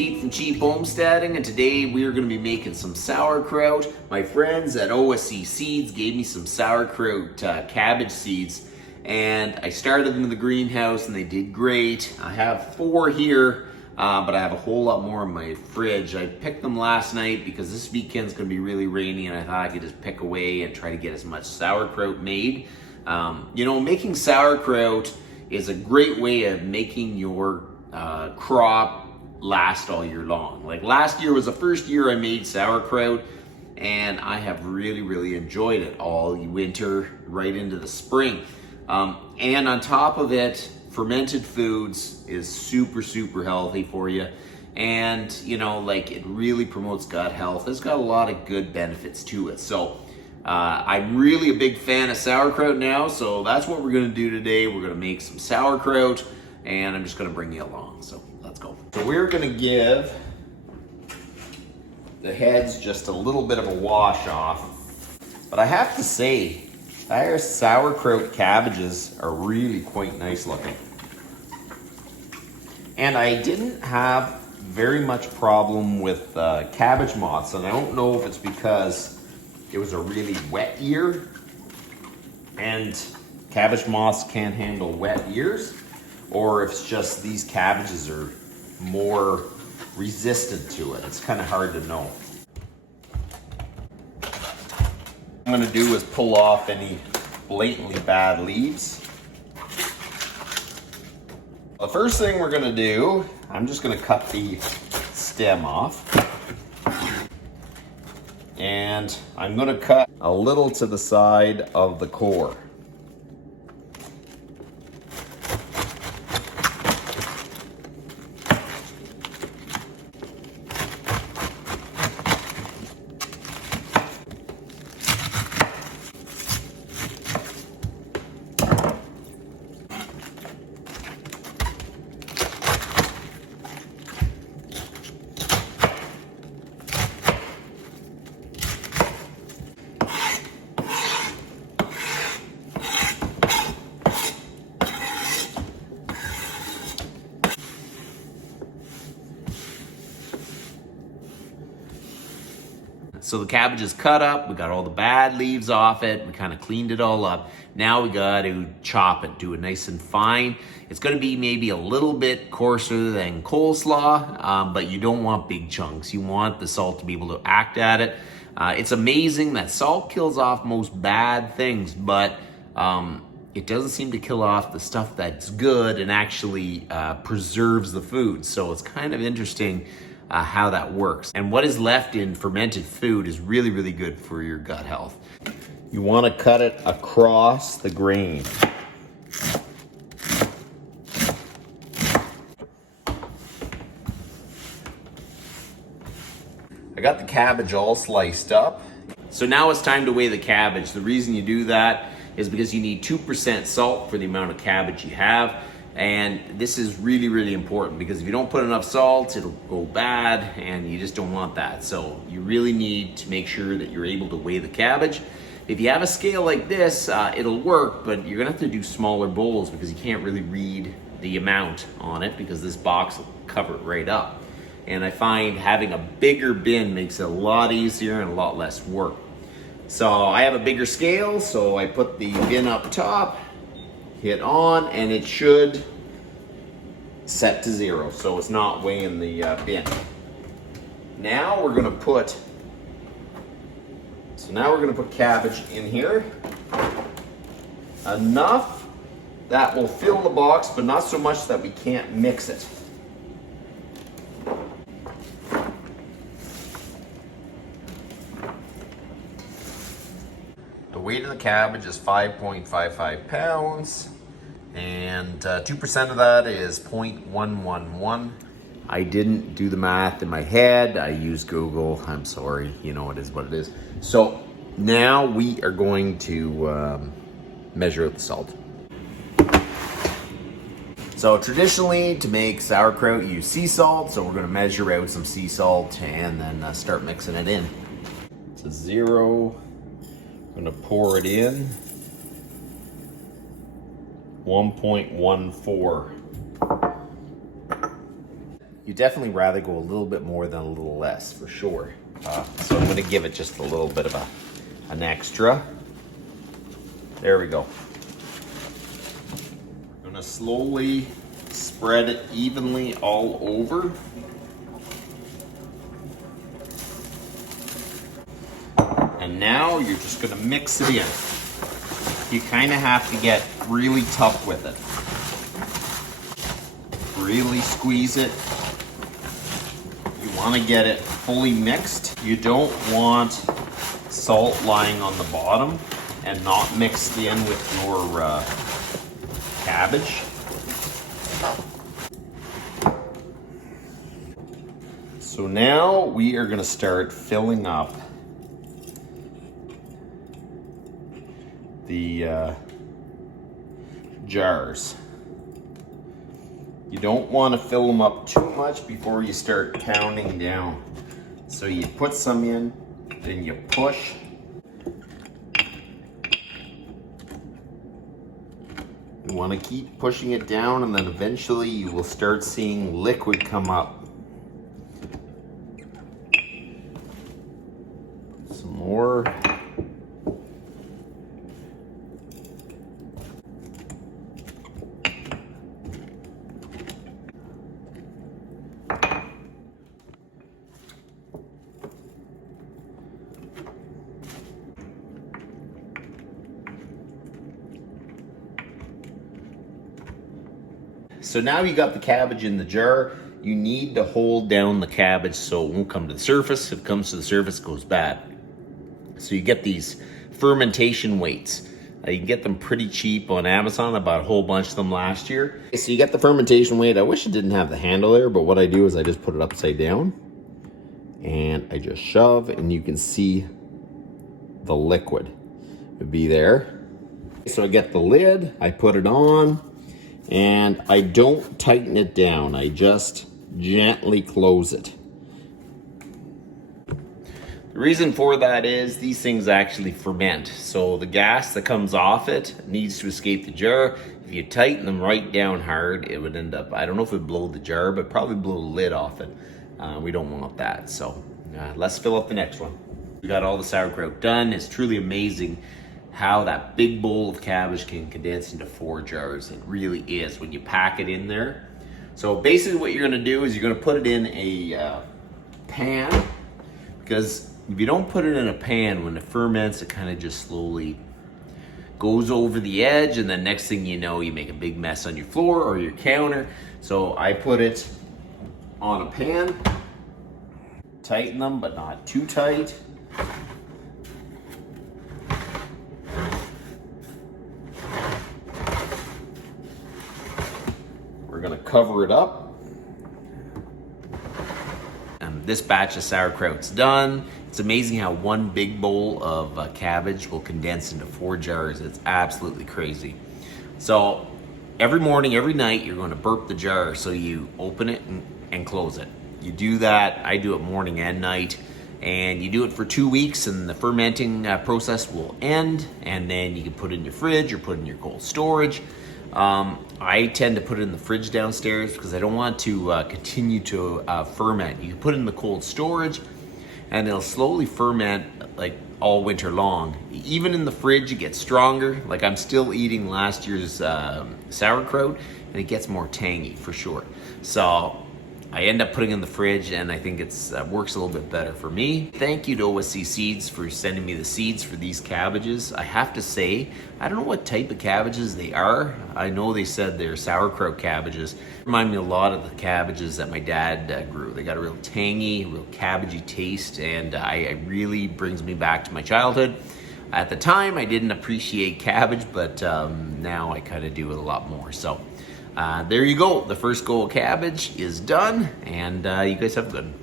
Pete from Cheap Homesteading, and today we are going to be making some sauerkraut. My friends at Osc Seeds gave me some sauerkraut cabbage seeds, and I started them in the greenhouse and they did great. I have 4 here, but I have a whole lot more in my fridge. I picked them last night because this weekend's going to be really rainy, and I thought I could just pick away and try to get as much sauerkraut made. You know, making sauerkraut is a great way of making your crop last all year long. Like last year was the first year I made sauerkraut, and I have really enjoyed it all winter right into the spring. And on top of it, fermented foods is super healthy for you, and you know, like, it really promotes gut health. It's got a lot of good benefits to it. So I'm really a big fan of sauerkraut now, so that's what we're gonna do today. We're gonna make some sauerkraut, and I'm just gonna bring you along, so let's go. So we're gonna give the heads just a little bit of a wash off, but I have to say, our sauerkraut cabbages are really quite nice looking. And I didn't have very much problem with cabbage moths, and I don't know if it's because it was a really wet year and cabbage moths can't handle wet years, or if it's just these cabbages are more resistant to it. It's kind of hard to know. What I'm gonna do is pull off any blatantly bad leaves. The first thing we're gonna do, I'm just gonna cut the stem off. And I'm gonna cut a little to the side of the core. So the cabbage is cut up, we got all the bad leaves off it, we kind of cleaned it all up. Now we got to chop it, do it nice and fine. It's gonna be maybe a little bit coarser than coleslaw, but you don't want big chunks. You want the salt to be able to act at it. It's amazing that salt kills off most bad things, but it doesn't seem to kill off the stuff that's good and actually preserves the food. So it's kind of interesting how that works. And what is left in fermented food is really good for your gut health. You want to cut it across the grain. I got the cabbage all sliced up. So now it's time to weigh the cabbage. The reason you do that is because you need 2% salt for the amount of cabbage you have. And this is really important, because if you don't put enough salt, it'll go bad, and you just don't want that. So you really need to make sure that you're able to weigh the cabbage. If you have a scale like this, it'll work, but you're gonna have to do smaller bowls because you can't really read the amount on it, because this box will cover it right up. And I find having a bigger bin makes it a lot easier and a lot less work. So I have a bigger scale, so I put the bin up top, hit on, and it should set to 0, so it's not weighing the bin. Now we're gonna put cabbage in here. Enough that will fill the box, but not so much that we can't mix it. The weight of the cabbage is 5.55 pounds, and 2% of that is 0.111. I didn't do the math in my head. I used Google. I'm sorry, you know, it is what it is. So now we are going to measure out the salt. So traditionally, to make sauerkraut, you use sea salt. So we're gonna measure out some sea salt and then start mixing it in. So 0, I'm gonna pour it in. 1.14. You definitely rather go a little bit more than a little less, for sure. So I'm gonna give it just a little bit of an extra. There we go. I'm gonna slowly spread it evenly all over. And now you're just gonna mix it in. You kind of have to get really tough with it. Really squeeze it. You want to get it fully mixed. You don't want salt lying on the bottom and not mixed in with your cabbage. So now we are going to start filling up the jars. You don't want to fill them up too much before you start pounding down. So you put some in, then you push. You want to keep pushing it down, and then eventually you will start seeing liquid come up. Some more. So now you got the cabbage in the jar. You need to hold down the cabbage so it won't come to the surface. If it comes to the surface, it goes bad. So you get these fermentation weights. You can get them pretty cheap on Amazon. I bought a whole bunch of them last year. So you get the fermentation weight. I wish it didn't have the handle there, but what I do is I just put it upside down and I just shove, and you can see the liquid would be there. So I get the lid, I put it on, and I don't tighten it down. I just gently close it. The reason for that is these things actually ferment. So the gas that comes off it needs to escape the jar. If you tighten them right down hard, it would end up, I don't know if it would blow the jar, but probably blow the lid off it. We don't want that. So let's fill up the next one. We got all the sauerkraut done. It's truly amazing how that big bowl of cabbage can condense into 4 jars. It really is when you pack it in there. So basically what you're gonna do is you're gonna put it in a pan, because if you don't put it in a pan, when it ferments, it kind of just slowly goes over the edge, and then next thing you know, you make a big mess on your floor or your counter. So I put it on a pan, tighten them, but not too tight. We're gonna cover it up. This batch of sauerkraut's done. It's amazing how one big bowl of cabbage will condense into 4 jars. It's absolutely crazy. So every morning, every night, you're going to burp the jar. So you open it and close it. You do that. I do it morning and night. And you do it for 2 weeks, and the fermenting process will end. And then you can put it in your fridge or put it in your cold storage. I tend to put it in the fridge downstairs because I don't want to continue to ferment. You can put it in the cold storage and it'll slowly ferment like all winter long. Even in the fridge, it gets stronger. Like I'm still eating last year's sauerkraut, and it gets more tangy for sure. So I end up putting it in the fridge, and I think it's works a little bit better for me. Thank you to Osc Seeds for sending me the seeds for these cabbages. I have to say, I don't know what type of cabbages they are. I know they said they're sauerkraut cabbages. Remind me a lot of the cabbages that my dad grew. They got a real tangy, real cabbagey taste, and it really brings me back to my childhood. At the time, I didn't appreciate cabbage, but now I kind of do it a lot more. So there you go. The first go of cabbage is done, and you guys have a good one.